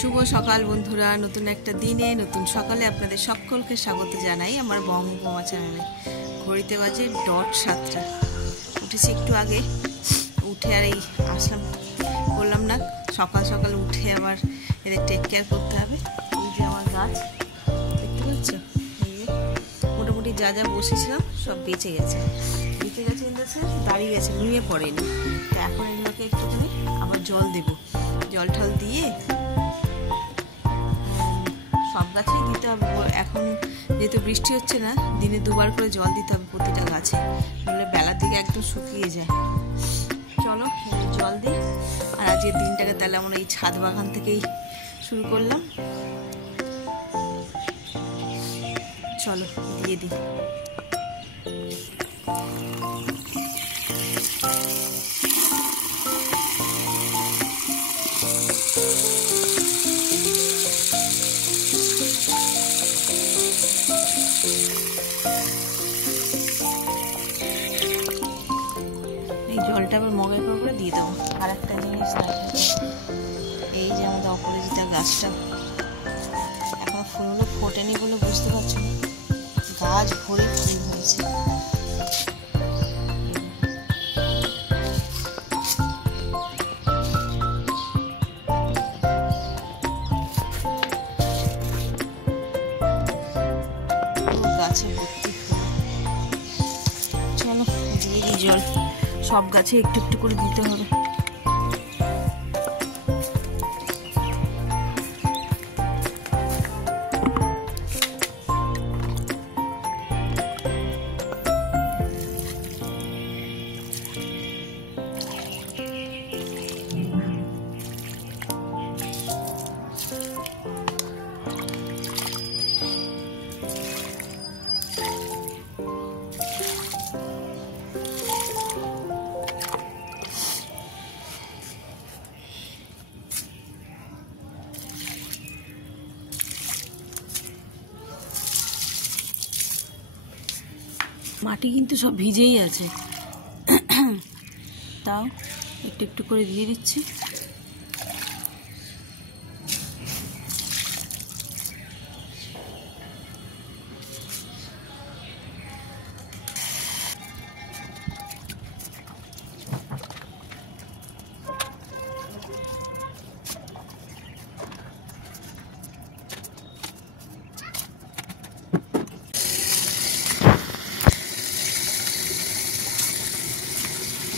শুভ সকাল বন্ধুরা, নতুন একটা দিনে নতুন সকালে আপনাদের সকলকে স্বাগত জানাই আমার বঙ্গমা চ্যানেলে। ঘড়িতে বাজে 7:00। উঠেছি একটু আগে, উঠে আর এই আসলাম, বললাম না সকাল সকাল উঠে আবার এদের টেক কেয়ার করতে হবে। এই যে আমার গাছ দেখতে পাচ্ছ, এই যে মোটামুটি যা যা বসেছিলাম সব বেঁচে গেছে দাঁড়িয়ে গেছে, নুয়ে পড়েনি। তো এখন এগুলোকে একটুখানি আবার জল দেবো, জল টল দিয়ে সব গাছেই দিতে হবে। এখন যেহেতু বৃষ্টি হচ্ছে না, দিনে 2 বার করে জল দিতে হবে প্রতিটা গাছে, নাহলে বেলার দিকে একদম শুকিয়ে যায়। চলো জল দিই। আর আজকের দিনটাকে তাহলে আমরা এই ছাদ বাগান থেকেই শুরু করলাম। চলো দিয়ে দিই। জলটা আবার মগের করে দিয়ে দেবো। আর একটা জিনিস, এই যে আমাদের অপরাজিতা গাছটা এখন ফুলগুলো ফোটেনি বলে বুঝতে পারছো না, গাছ ভরে ফুল হয়েছে। গাছে ভর্তি ফুল। চলো দিয়ে দিই জল, সব গাছে একটু একটু করে দিতে হবে। মাটি কিন্তু সব ভিজেই আছে, তাও একটু একটু করে দিয়ে দিচ্ছি।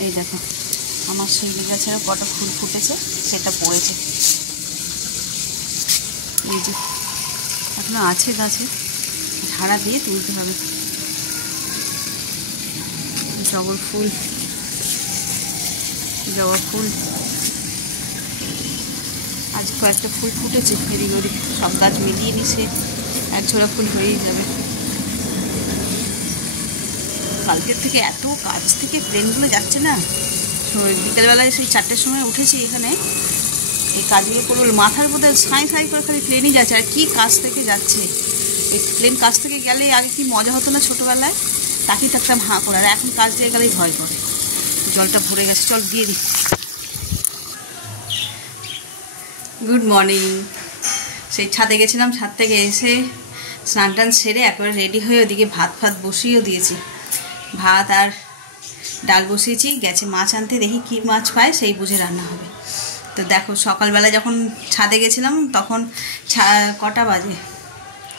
এই দেখো আমার শিউলি গাছেরও কটা ফুল ফুটেছে, সেটা পড়েছে। এই যে এখনো আছে গাছে, ঝাড়া দিয়ে তুলতে হবে। জবা ফুল, জবা ফুল আজ কয়েকটা ফুল ফুটেছে, এদিক ওদিক সব গাছ মিলিয়ে নিছে, এক ঝোড়া ফুল হয়েই যাবে। কালকের থেকে এত কাজ থেকে প্লেনগুলো যাচ্ছে না। বিকেলবেলায় সেই 4টের সময় উঠেছি এখানে, এই কাজগুলো করবো, মাথার মধ্যে সাঁই সাঁই করে খালি প্লেনই যাচ্ছে। আর কি কাজ থেকে যাচ্ছে, এই প্লেন কাজ থেকে গেলে আগে কি মজা হতো না ছোটোবেলায়, তাকিয়ে থাকতাম হাঁ করে। আর এখন কাজ দিয়ে গেলেই ভয় করে। জলটা ভরে গেছে, চল দিয়ে দিই। Good morning. সেই ছাদে গেছিলাম, ছাদ থেকে এসে স্নান টান সেরে একেবারে রেডি হয়ে ওদিকে ভাত বসিয়েও দিয়েছি। ভাত আর ডাল বসিয়েছি, গেছে মাছ আনতে, দেখি কি মাছ পায় সেই বুঝে রান্না হবে। তো দেখো সকালবেলা যখন ছাদে গেছিলাম তখন কটা বাজে,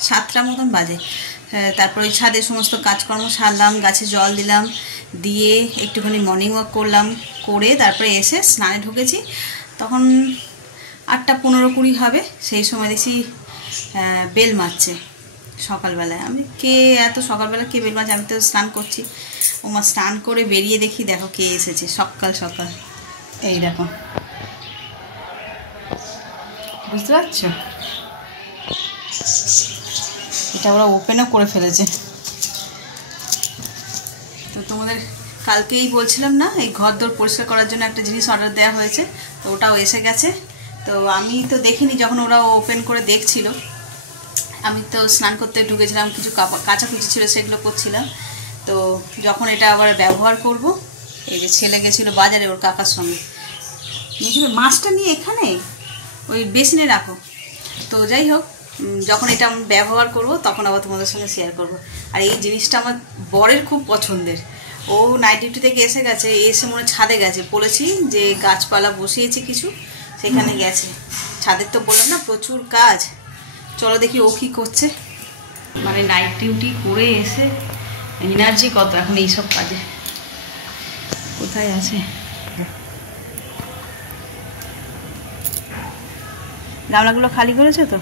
7টা মতন বাজে। তারপরে ছাদে সমস্ত কাজকর্ম সারলাম, গাছে জল দিলাম, দিয়ে একটুখানি মর্নিং ওয়াক করলাম, করে তারপরে এসে স্নানে ঢুকেছি। তখন 8:15-20 হবে। সেই সময় দেখছি বেল মারছে সকালবেলায়। আমি কে এত সকালবেলা কে বেল মাছ, আমি তো স্নান করছি। ওমা স্নান করে বেরিয়ে দেখি, দেখো কে এসেছে সকাল সকাল। এই দেখো, বুঝতে পারছো, এটা ওরা ওপেনও করে ফেলেছে। তো তোমাদের কালকেই বলছিলাম না, এই ঘরদোর পরিষ্কার করার জন্য একটা জিনিস অর্ডার দেওয়া হয়েছে, তো ওটাও এসে গেছে। তো আমি তো দেখিনি, যখন ওরা ওপেন করে দেখছিল, আমি তো স্নান করতে ঢুকেছিলাম, কিছু কাচাকুচি ছিল সেগুলো করছিলাম। তো যখন এটা আবার ব্যবহার করব, এই যে ছেলে গেছিলো বাজারে ওর কাকার সঙ্গে, নিয়েছিল মাছটা নিয়ে এখানে ওই বেসিনে রাখো, তো যাই হোক, যখন এটা আমি ব্যবহার করব তখন আবার তোমাদের সঙ্গে শেয়ার করব। আর এই জিনিসটা আমার বরের খুব পছন্দের। ও নাইট ডিউটি থেকে এসে গেছে, এসে মনে ছাদে গেছে, বলেছি যে গাছপালা বসিয়েছি কিছু, সেখানে গেছে। ছাদের তো বললাম না প্রচুর কাজ। চলো দেখি ও কী করছে। মানে নাইট ডিউটি করে এসে এনার্জি কত এখন এইসব কাজে। কোথায় আছে? গামলাগুলো খালি করেছে তো?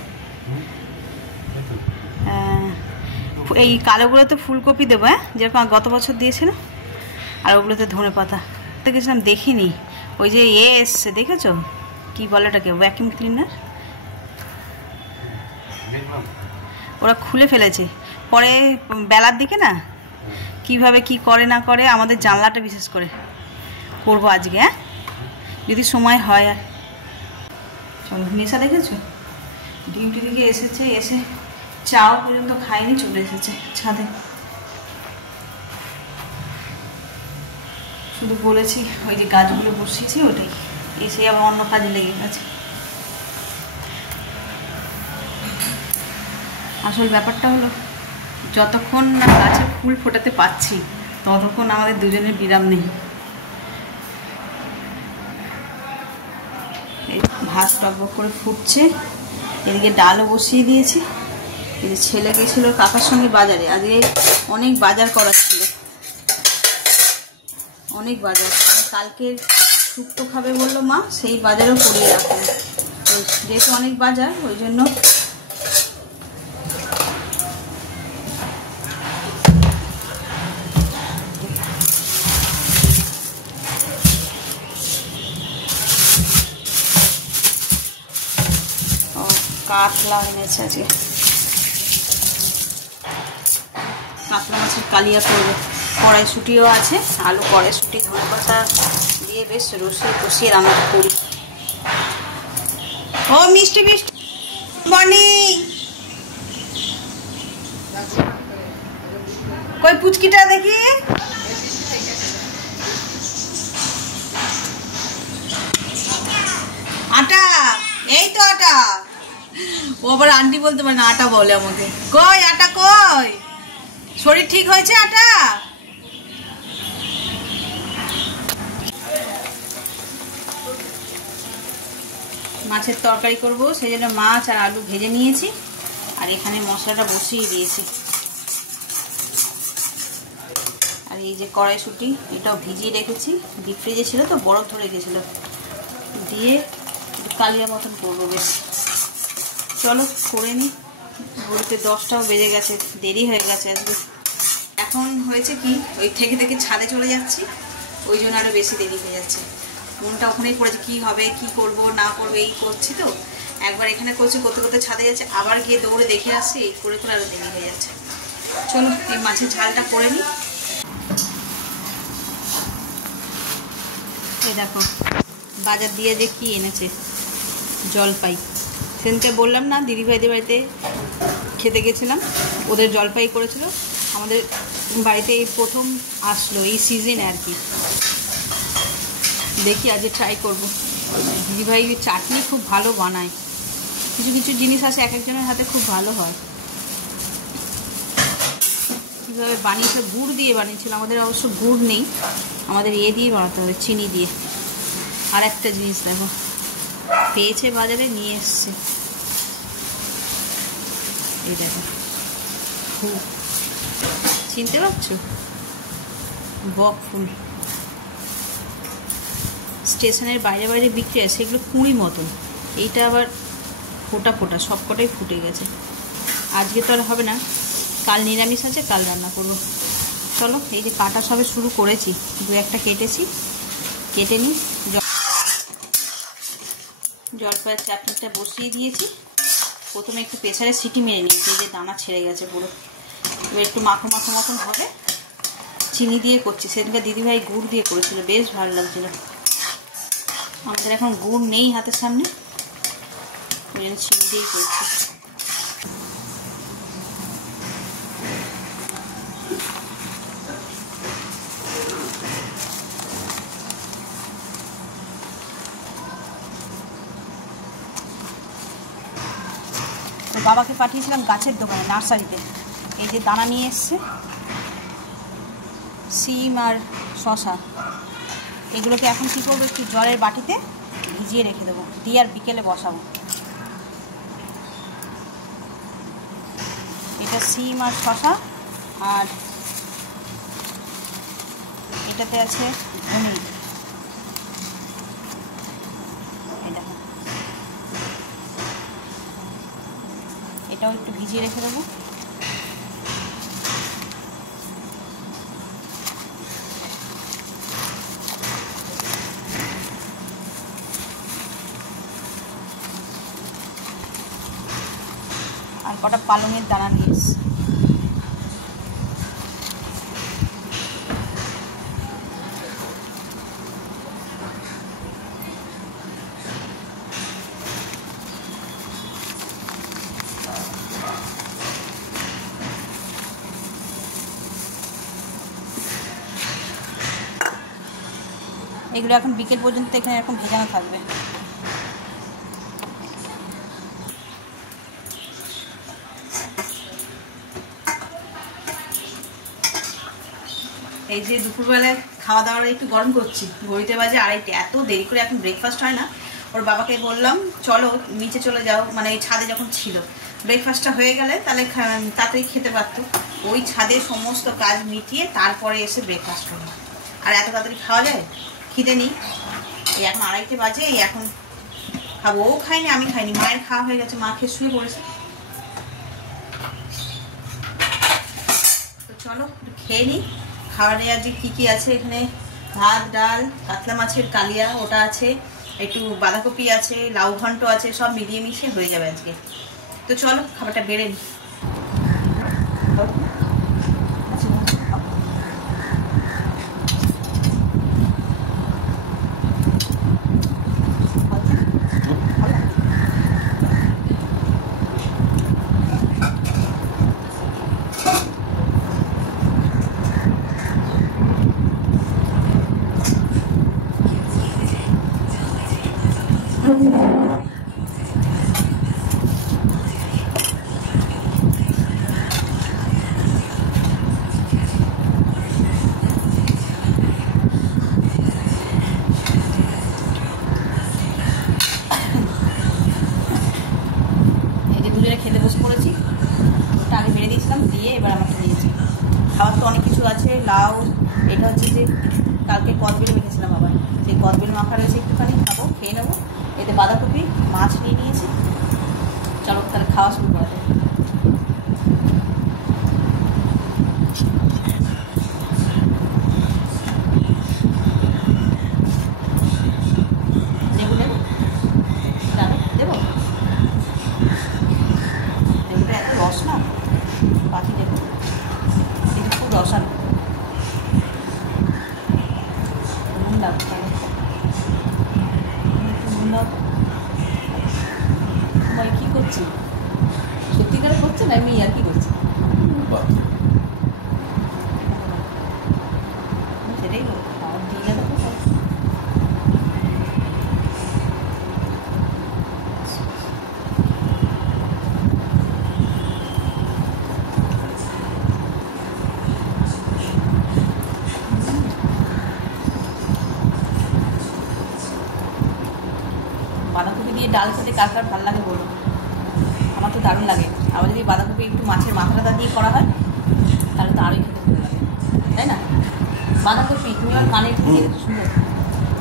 এই কালোগুলোতে ফুলকপি দেবো, হ্যাঁ, যেরকম গত বছর দিয়েছিল। আর ওগুলোতে ধনে পাতা দেখেছিলাম, দেখিনি। ওই যে এসছে দেখেছো, কি বলে ওটাকে, ভ্যাকিউম ক্লিনার, ওরা খুলে ফেলেছে। পরে বেলার দিকে না কিভাবে কি করে না করে, আমাদের জানলাটা বিশেষ করে করবো আজকে, হ্যাঁ, যদি সময় হয়। আর চলো, নেশা দেখেছো, ডিউটি থেকে এসেছে, এসে চাও পর্যন্ত খায়নি, চলে এসেছে ছাদে। শুধু বলেছি ওই যে গাছগুলো বসিয়েছি ওটাই, এসে আবার অন্য কাজে লেগে গেছে। আসল ব্যাপারটা হলো, যতক্ষণ না গাছে ফুল ফোটাতে পাচ্ছি ততক্ষণ আমাদের দুজনের বিরাম নেই। ভাত টকবক করে ফুটছে, এদিকে ডালও বসিয়ে দিয়েছি। এই যে ছেলে গেছিল কাকার সঙ্গে বাজারে, আজকে অনেক বাজার করার ছিল, অনেক বাজার। কালকে শুক্তো খাবে বললো মা, সেই বাজারও করিয়ে রাখুন। যেহেতু অনেক বাজার, ওই জন্য কাতলা এনেছে আজকে, কাতলা মাছের কালিয়া করবে। কড়াইশুঁটিও আছে, আলু কড়াইশুঁটি ধনে পাতা দিয়ে বেশ রসিয়ে কষিয়ে রান্না করি। ও মিষ্টি মিষ্টি মর্নিং, কই পুচকিটা দেখি। আটা, এই তো আটা। ও আবার আন্টি বলতে পারে না, আটা বলে আমাকে। কই আটা কই? শরীর ঠিক হয়েছে আটা? মাছের তরকারি করব, সেই জন্য মাছ আর আলু ভেজে নিয়েছি, আর এখানে মশলাটা বসিয়ে দিয়েছি। আর এই যে কড়াইশুঁটি, এটাও ভিজিয়ে রেখেছি, ডিপ ফ্রিজে ছিল তো, বরফ ধরে গেছিলো, দিয়ে কালিয়া মতন করবো বেশ। চলো করে নিই, বলতে 10টাও বেজে গেছে, দেরি হয়ে গেছে আজকে। এখন হয়েছে কি, ওই থেকে থেকে ছাদে চলে যাচ্ছি, ওই জন্য আরও বেশি দেরি হয়ে যাচ্ছে। মনটা ওখানেই পড়েছে, কি হবে কি করব না করবো, এই করছি তো। একবার এখানে করছি, করতে করতে ছাদে যাচ্ছে, আবার গিয়ে দৌড়ে দেখে আসছি, এই করে করে আরও দেরি হয়ে যাচ্ছে। চলো এই মাছের ঝালটা করে নিই। এই দেখো বাজার দিয়ে যে কি এনেছে, জলপাই। সেদিনকে বললাম না দিদিভাইদের বাড়িতে খেতে গেছিলাম, ওদের জলপাই করেছিল। আমাদের বাড়িতে এই প্রথম আসলো এই সিজনে আর কি। দেখি আজকে ট্রাই করবো। দিদিভাই চাটনি খুব ভালো বানায়, কিছু কিছু জিনিস আছে এক একজনের হাতে খুব ভালো হয়। কীভাবে বানিয়েছে, গুড় দিয়ে বানিয়েছিল, আমাদের অবশ্য গুড় নেই, আমাদের দিয়ে বানাতে হবে, চিনি দিয়ে। আর একটা জিনিস দেখো, পেয়েছে বাজারে, নিয়ে এসছে, এই দেখো ফুল, চিনতে পারছো? বক ফুল। স্টেশনের বাইরে বাইরে বিক্রি হয়, সেগুলো কুঁড়ি মতন, এইটা আবার ফোটা ফোটা, সবকটাই ফুটে গেছে। আজকে তো আর হবে না, কাল নিরামিষ আছে, কাল রান্না করবো। চলো এই যে কাটা সবে শুরু করেছি, দু একটা কেটেছি, কেটে নিই। জলপাইয়ের চাটনিটা বসিয়ে দিয়েছি। প্রথমে একটু প্রেসারে সিটি মেরে নিয়েছি, এই যে দানা ছেড়ে গেছে পুরো। এবার একটু মাখো মাখো মতন হবে, চিনি দিয়ে করছি। সেদিনকে দিদিভাই গুড় দিয়ে করেছিল, বেশ ভালো লাগছিল। আমাদের এখন গুড় নেই হাতের সামনে, ওই জন্য চিনি দিয়েই করছি। বাবাকে পাঠিয়েছিলাম গাছের দোকানে, নার্সারিতে। এই যে দানা নিয়ে এসছে, সিম আর শশা। এগুলোকে এখন কী করবো, একটু জলের বাটিতে ভিজিয়ে রেখে দেবো, দিয়ে আর বিকেলে বসাবো। এটা সিম আর শশা, আর এটাতে আছে ধনে। এটাও একটু ভিজিয়ে রেখে দেবো। আর কটা পালংয়ের দানা নিয়ে এসছি। এগুলো এখন বিকেল পর্যন্ত এখানে এরকম ভেজানো থাকবে। এই যে দুপুরবেলায় খাওয়া দাওয়ার একটু গরম করছি, ঘড়িতে বাজে 2:30। এত দেরি করে এখন ব্রেকফাস্ট হয় না। ওর বাবাকে বললাম চলো নিচে চলে যাও, মানে এই ছাদে যখন ছিল, ব্রেকফাস্টটা হয়ে গেলে তাহলে তাড়াতাড়ি খেতে পারতো। ওই ছাদে সমস্ত কাজ মিটিয়ে তারপরে এসে ব্রেকফাস্ট করলো। আর এত তাড়াতাড়ি খাওয়া যায়? খিদে নেই। এই এখন 2:30 বাজে, এই এখন খাবো। ও খায়নি, আমি খাইনি, মায়ের খাওয়া হয়ে গেছে, মা খেয়ে শুয়ে পড়েছে। তো চলো খেয়ে নিই। খাবারে আজকে কী কী আছে এখানে, ভাত, ডাল, কাতলা মাছের কালিয়া ওটা আছে, একটু বাঁধাকপি আছে, লাউ ঘন্ট আছে, সব মিলিয়ে মিশিয়ে হয়ে যাবে আজকে। তো চলো খাবারটা বেড়ে নিই। খেতে বসে পড়েছি। ওটা আগে বেড়ে দিয়েছিলাম, দিয়ে এবার আমাকে দিয়েছি। খাবার তো অনেক কিছু আছে, লাউ, এটা হচ্ছে যে কালকে কদবেল মেখেছিলাম, আবার সেই কদবেল মাখা রয়েছে, একটুখানি খাবো, খেয়ে নেবো। এতে বাঁধাকপি, মাছ নিয়ে নিয়েছি। চলো তাহলে খাওয়া শুরু করা যায়। কি করছি, সত্যিকার করছে না আমি আর কি করছি, সেটাই খাওয়ার দিয়ে যাবে। বাঁধাকপি দিয়ে ডাল খেতে কার কার ভালো লাগে বলুন, আমার তো দারুণ লাগে। আবার যদি বাঁধাকপি একটু মাছের মাথাটা দিয়ে করা হয় তাহলে তো আরোই খেতে ভালো লাগে, তাই না? বাঁধাকপি তুমি আমার কানে একটু দিয়ে সুন্দর,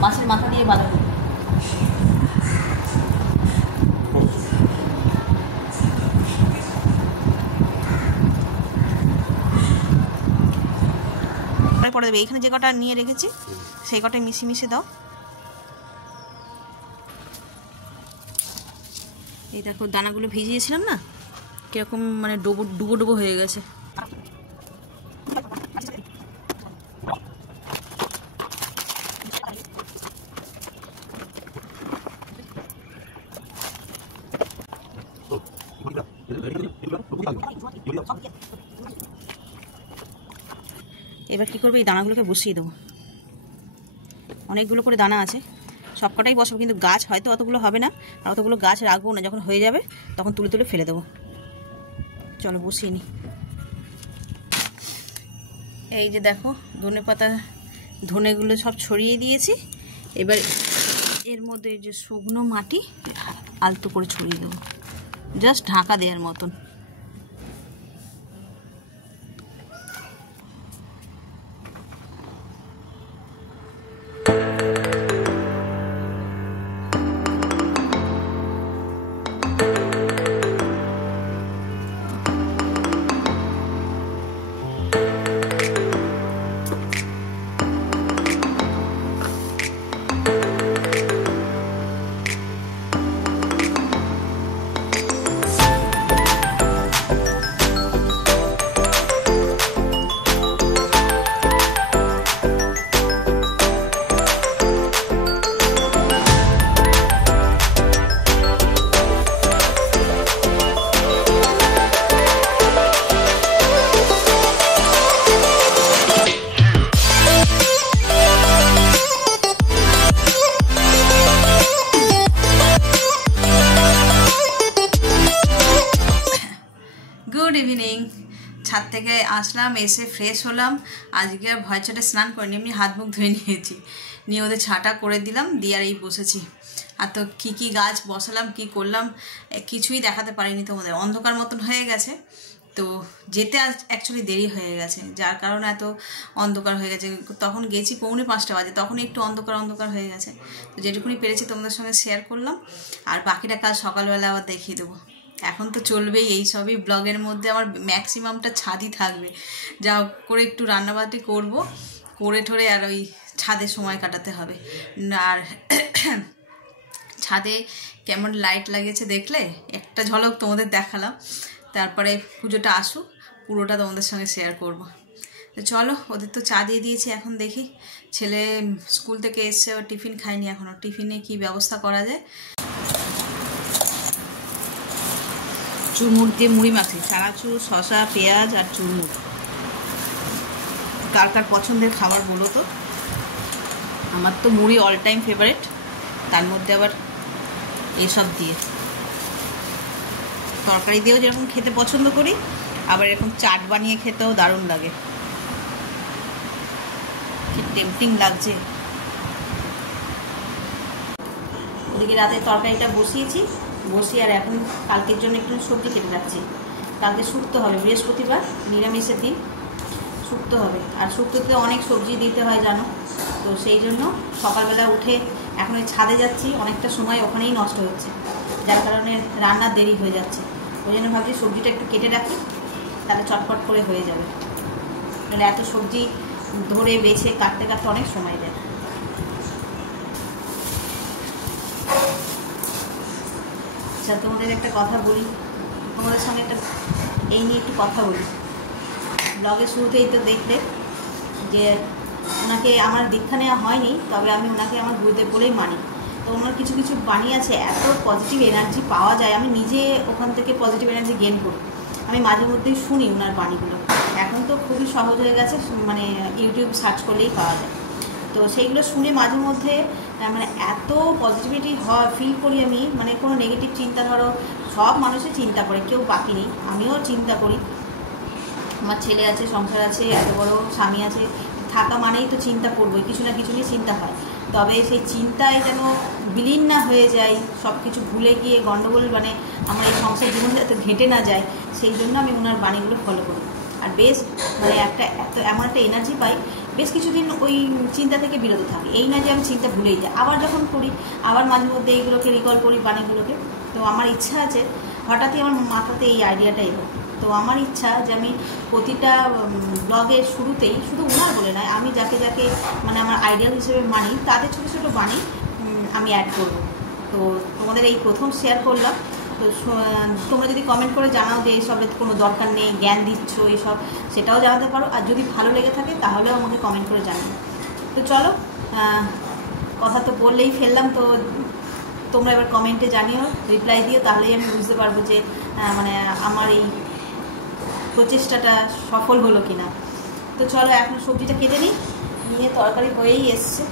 মাছের মাথা দিয়ে বাঁধাকপি। পরে দেবে, এইখানে যে কটা নিয়ে রেখেছি সেই কটাই মিশিয়ে মিশিয়ে দাও। এই দেখো দানাগুলো ভিজিয়েছিলাম না, কিরকম মানে ডুবো ডুবো হয়ে গেছে। এবার কি করবে, এই দানাগুলোকে বসিয়ে দেবো। অনেকগুলো করে দানা আছে, সবকটাই বসাবো, কিন্তু গাছ হয়তো অতগুলো হবে না, আর অতগুলো গাছ রাখবো না, যখন হয়ে যাবে তখন তুলে তুলে ফেলে দেবো। চলো বসিয়ে নিই। এই যে দেখো ধনেপাতা ধনেগুলো সব ছড়িয়ে দিয়েছি। এবার এর মধ্যে এই যে শুকনো মাটি আলতো করে ছড়িয়ে দেবো, জাস্ট ঢাকা দেওয়ার মতন। Good evening. ছাদ থেকে আসলাম, এসে ফ্রেশ হলাম। আজকে আর ভয় চটে স্নান করিনি, এমনি হাত মুখ ধুয়ে নিয়েছি, নিয়ে ওদের ছাটা করে দিলাম, দিয়ে আর এই বসেছি। আর তো কী গাছ বসালাম, কি করলাম কিছুই দেখাতে পারিনি তোমাদের, অন্ধকার মতন হয়ে গেছে। তো যেতে আজ অ্যাকচুয়ালি দেরি হয়ে গেছে, যার কারণে এত অন্ধকার হয়ে গেছে। তখন গেছি 4:45 বাজে, তখন একটু অন্ধকার হয়ে গেছে। তো যেটুকুনি পেরেছি তোমাদের সঙ্গে শেয়ার করলাম, আর বাকিটা কাল সকালবেলা আবার দেখিয়ে দেবো। এখন তো চলবেই এই সবই ব্লগের মধ্যে, আমার ম্যাক্সিমামটা ছাদই থাকবে। যা করে একটু রান্নাবাটি করব, করে ঠরে আর ওই ছাদে সময় কাটাতে হবে। আর ছাদে কেমন লাইট লাগিয়েছে দেখলে, একটা ঝলক তোমাদের দেখালাম। তারপরে পুজোটা আসুক, পুরোটা তোমাদের সঙ্গে শেয়ার করব। তো চলো, ওদের তো চা দিয়ে দিয়েছি, এখন দেখি ছেলে স্কুল থেকে এসছে, ও টিফিন খায়নি এখনও, টিফিনে কি ব্যবস্থা করা যায়। চুরমুর দিয়ে মুড়ি মাখি, চানাচুর, শসা, পেঁয়াজ আর চুরমুর। কার কার পছন্দের খাবার বলো তো। আমার তো মুড়ি অল টাইম ফেভারিট, তার মধ্যে আবার এসব দিয়ে তরকারি দিয়েও যেরকম খেতে পছন্দ করি, আবার এরকম চাট বানিয়ে খেতেও দারুণ লাগে। কি টেম্পটিং লাগছে। ওদিকে রাতে তরকারিটা বসিয়ে আর এখন কালকের জন্য একটু সবজি কেটে রাখছি। কালকে শুক্তো হবে, বৃহস্পতিবার নিরামিষের দিন, শুক্তো হবে। আর শুক্তোতে অনেক সবজি দিতে হয় জানো, তো সেই জন্য সকালবেলা উঠে এখন ওই ছাদে যাচ্ছি, অনেকটা সময় ওখানেই নষ্ট হচ্ছে, যার কারণে রান্নার দেরি হয়ে যাচ্ছে। ওই জন্য ভাবছি সবজিটা একটু কেটে রাখি, তাহলে চটপট করে হয়ে যাবে। মানে এত সবজি ধরে বেছে কাটতে অনেক সময় যায়। আচ্ছা, তোমাদের একটা কথা বলি, তোমাদের সঙ্গে একটা এই নিয়ে একটু কথা বলি। ব্লগের শুরুতেই তো দেখলে যে ওনাকে আমার দীক্ষা নেওয়া হয়নি, তবে আমি ওনাকে আমার গুরুদেব বলেই মানি। তো ওনার কিছু বাণী আছে, এত পজিটিভ এনার্জি পাওয়া যায়, আমি নিজে ওখান থেকে পজিটিভ এনার্জি গেইন করি। আমি মাঝে মধ্যেই শুনি ওনার বাণীগুলো। এখন তো খুবই সহজ হয়ে গেছে, মানে ইউটিউব সার্চ করলেই পাওয়া যায়। তো সেইগুলো শুনে মাঝে মধ্যে মানে এত পজিটিভিটি ফিল করি আমি, মানে কোনো নেগেটিভ চিন্তা, ধরো সব মানুষই চিন্তা করে, কেউ বাকি নেই, আমিও চিন্তা করি। আমার ছেলে আছে, সংসার আছে, এত বড় স্বামী আছে, থাকা মানেই তো চিন্তা করবোই, কিছু না কিছু নিয়ে চিন্তা হয়। তবে সেই চিন্তায় যেন বিলীন না হয়ে যায়, সব কিছু ভুলে গিয়ে গণ্ডগোল, মানে আমার এই সংসার জীবন যাতে ঘেঁটে না যায়, সেই জন্য আমি ওনার বাণীগুলো ফলো করি। আর বেশ মানে এমন একটা এনার্জি পাই, বেশ কিছুদিন ওই চিন্তা থেকে বিরত থাকি। এই না যে আমি চিন্তা ভুলেই যাই, আবার যখন করি আবার মাঝে মধ্যে এইগুলোকে রিকল করি, বাণীগুলোকে। তো আমার ইচ্ছা আছে, হঠাৎই আমার মাথাতে এই আইডিয়াটা এলো। তো আমার ইচ্ছা যে আমি প্রতিটা ব্লগের শুরুতেই, শুধু ওনার বলে নয়, আমি যাকে মানে আমার আইডিয়াল হিসেবে মানি, তাদের ছোটো ছোটো বাণী আমি অ্যাড করব। তো তোমাদের এই প্রথম শেয়ার করলাম। তো তোমরা যদি কমেন্ট করে জানাও যে এইসবের কোনো দরকার নেই, জ্ঞান দিচ্ছ এইসব, সেটাও জানাতে পারো। আর যদি ভালো লেগে থাকে তাহলেও আমাকে কমেন্ট করে জানাও। তো চলো, কথা তো বললেই ফেললাম, তো তোমরা এবার কমেন্টে জানিও, রিপ্লাই দিও, তাহলেই আমি বুঝতে পারবো যে মানে আমার এই প্রচেষ্টাটা সফল হলো কিনা। তো চলো এখন সবজিটা কেটে নিই, নিয়ে তরকারি হয়েই এসছে।